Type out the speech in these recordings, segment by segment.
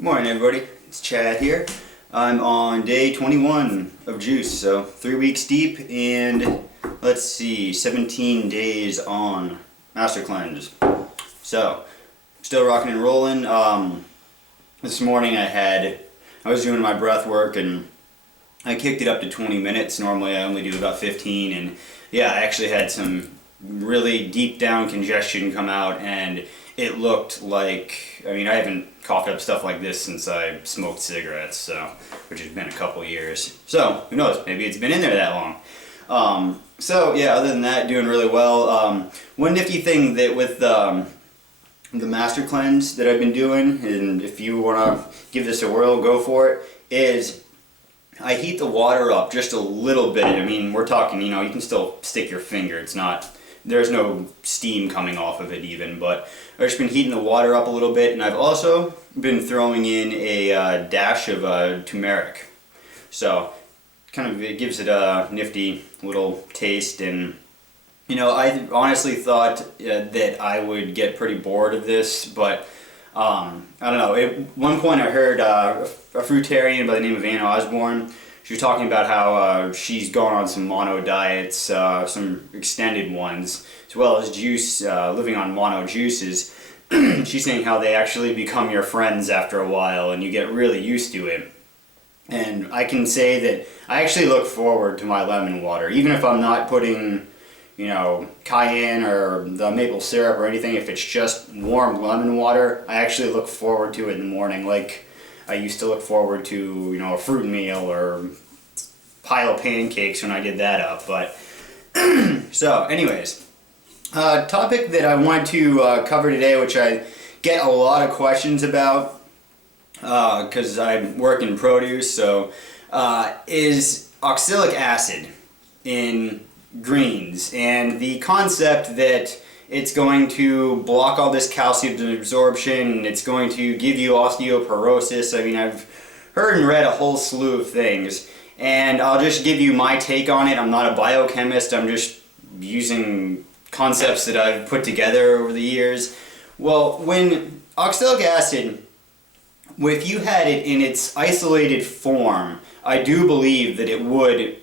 Good morning, everybody. It's Chad here. I'm on day 21 of juice, so 3 weeks deep and let's see, 17 days on Master Cleanse. So, still rocking and rolling. This morning I was doing my breath work and I kicked it up to 20 minutes. Normally I only do about 15, and yeah, I actually had some really deep down congestion come out, and it looked like, I haven't coughed up stuff like this since I smoked cigarettes, so, which has been a couple years. So, who knows, maybe it's been in there that long. So yeah, other than that, doing really well. One nifty thing that with the Master Cleanse that I've been doing, and if you want to give this a whirl, go for it, is I heat the water up just a little bit. We're talking, you can still stick your finger. It's not, there's no steam coming off of it even, but I've just been heating the water up a little bit, and I've also been throwing in a dash of turmeric. So, it gives it a nifty little taste, and I honestly thought that I would get pretty bored of this, but I don't know. At one point I heard a fruitarian by the name of Ann Osborne. She was talking about how she's gone on some mono diets, some extended ones, as well as juice, living on mono juices. She's saying how they actually become your friends after a while and you get really used to it. And I can say that I actually look forward to my lemon water, even if I'm not putting cayenne or the maple syrup or anything. If it's just warm lemon water, I actually look forward to it in the morning, like I used to look forward to, a fruit meal or pile of pancakes when I did that up. But so anyways, topic that I want to cover today, which I get a lot of questions about because I work in produce, so is oxalic acid in greens, and the concept that it's going to block all this calcium absorption, and it's going to give you osteoporosis. I've heard and read a whole slew of things, and I'll just give you my take on it. I'm not a biochemist, I'm just using concepts that I've put together over the years. Well, when oxalic acid, if you had it in its isolated form, I do believe that it would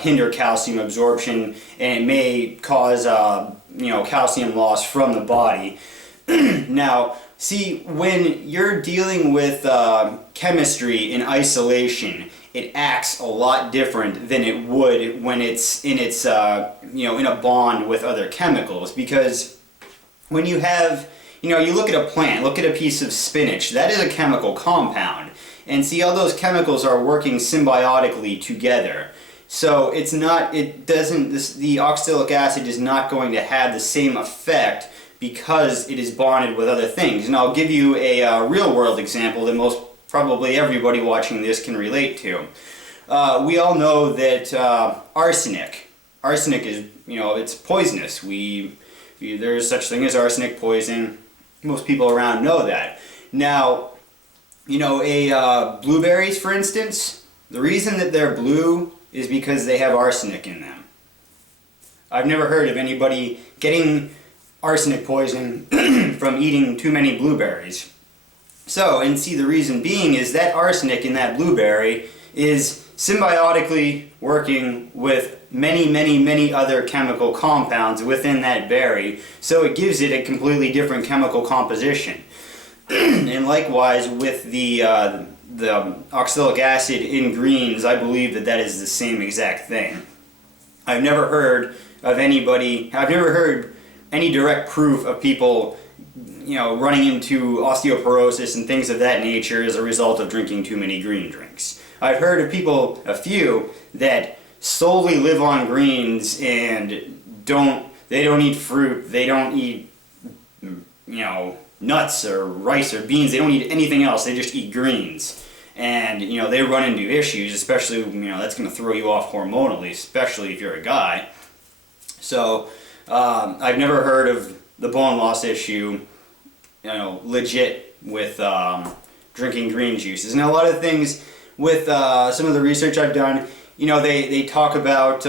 hinder calcium absorption, and it may cause calcium loss from the body. Now, see, when you're dealing with chemistry in isolation, it acts a lot different than it would when it's in its in a bond with other chemicals. Because when you have, you look at a plant, look at a piece of spinach, that is a chemical compound. And see, all those chemicals are working symbiotically together. So the oxalic acid is not going to have the same effect because it is bonded with other things. And I'll give you a real world example that most probably everybody watching this can relate to. We all know that arsenic is, it's poisonous. There's such thing as arsenic poison. Most people around know that. Now, blueberries, for instance, the reason that they're blue is because they have arsenic in them. I've never heard of anybody getting arsenic poison from eating too many blueberries. So, and see, the reason being is that arsenic in that blueberry is symbiotically working with many, many, many other chemical compounds within that berry, so it gives it a completely different chemical composition. And likewise with the oxalic acid in greens, I believe that is the same exact thing. I've never heard any direct proof of people, running into osteoporosis and things of that nature as a result of drinking too many green drinks. I've heard of people, a few, that solely live on greens and they don't eat fruit, they don't eat, nuts or rice or beans, they don't eat anything else, they just eat greens. And, they run into issues, especially, that's going to throw you off hormonally, especially if you're a guy. So, I've never heard of the bone loss issue, legit with drinking green juices. And a lot of things with some of the research I've done, they talk about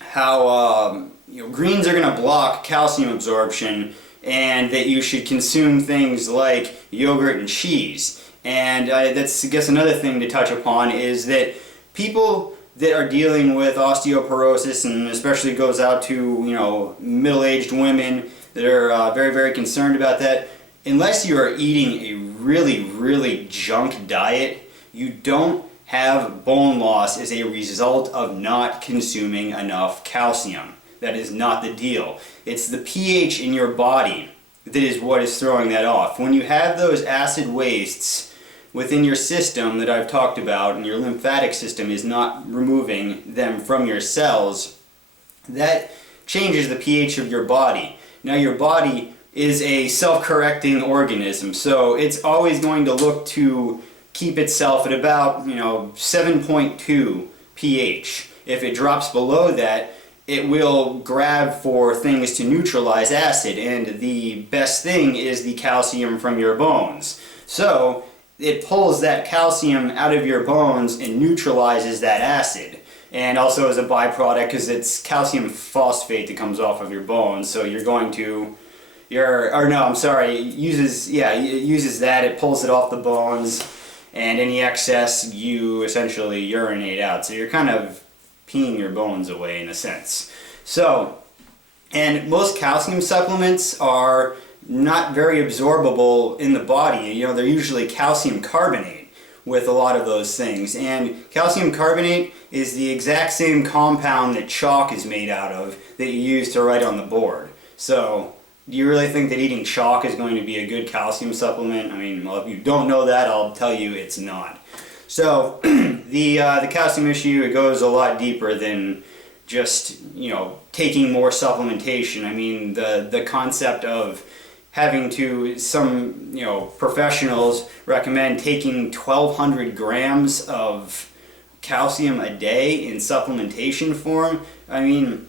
how greens are going to block calcium absorption and that you should consume things like yogurt and cheese. And that's, I guess, another thing to touch upon is that people that are dealing with osteoporosis, and especially goes out to, you know, middle-aged women that are very, very concerned about that, unless you are eating a really, really junk diet, you don't have bone loss as a result of not consuming enough calcium. That is not the deal. It's the pH in your body that is what is throwing that off. When you have those acid wastes within your system that I've talked about, and your lymphatic system is not removing them from your cells, that changes the pH of your body. Now, your body is a self-correcting organism, so it's always going to look to keep itself at about, you know, 7.2 pH. If it drops below that, it will grab for things to neutralize acid, and the best thing is the calcium from your bones. So it pulls that calcium out of your bones and neutralizes that acid. And also as a byproduct, because it's calcium phosphate that comes off of your bones, so you're going to, it uses that, it pulls it off the bones, and any excess you essentially urinate out. So you're kind of peeing your bones away in a sense. So, and most calcium supplements are not very absorbable in the body. You know, they're usually calcium carbonate with a lot of those things. And calcium carbonate is the exact same compound that chalk is made out of that you use to write on the board. So, do you really think that eating chalk is going to be a good calcium supplement? I mean, well, if you don't know that, I'll tell you it's not. So, the calcium issue, it goes a lot deeper than just, you know, taking more supplementation. I mean, the concept of having to, some, you know, professionals recommend taking 1,200 grams of calcium a day in supplementation form. I mean,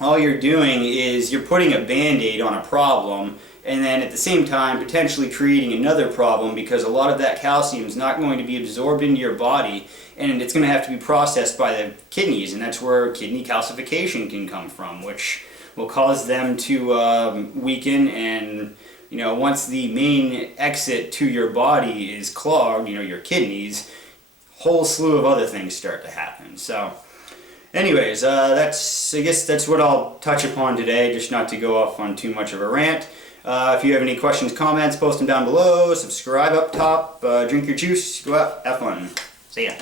all you're doing is you're putting a band-aid on a problem, and then at the same time potentially creating another problem, because a lot of that calcium is not going to be absorbed into your body, and it's going to have to be processed by the kidneys, and that's where kidney calcification can come from, which will cause them to weaken. And, you know, once the main exit to your body is clogged, you know, your kidneys, a whole slew of other things start to happen. So anyways, I guess that's what I'll touch upon today, just not to go off on too much of a rant. If you have any questions, comments, post them down below. Subscribe up top. Drink your juice. Go out. Have fun. See ya.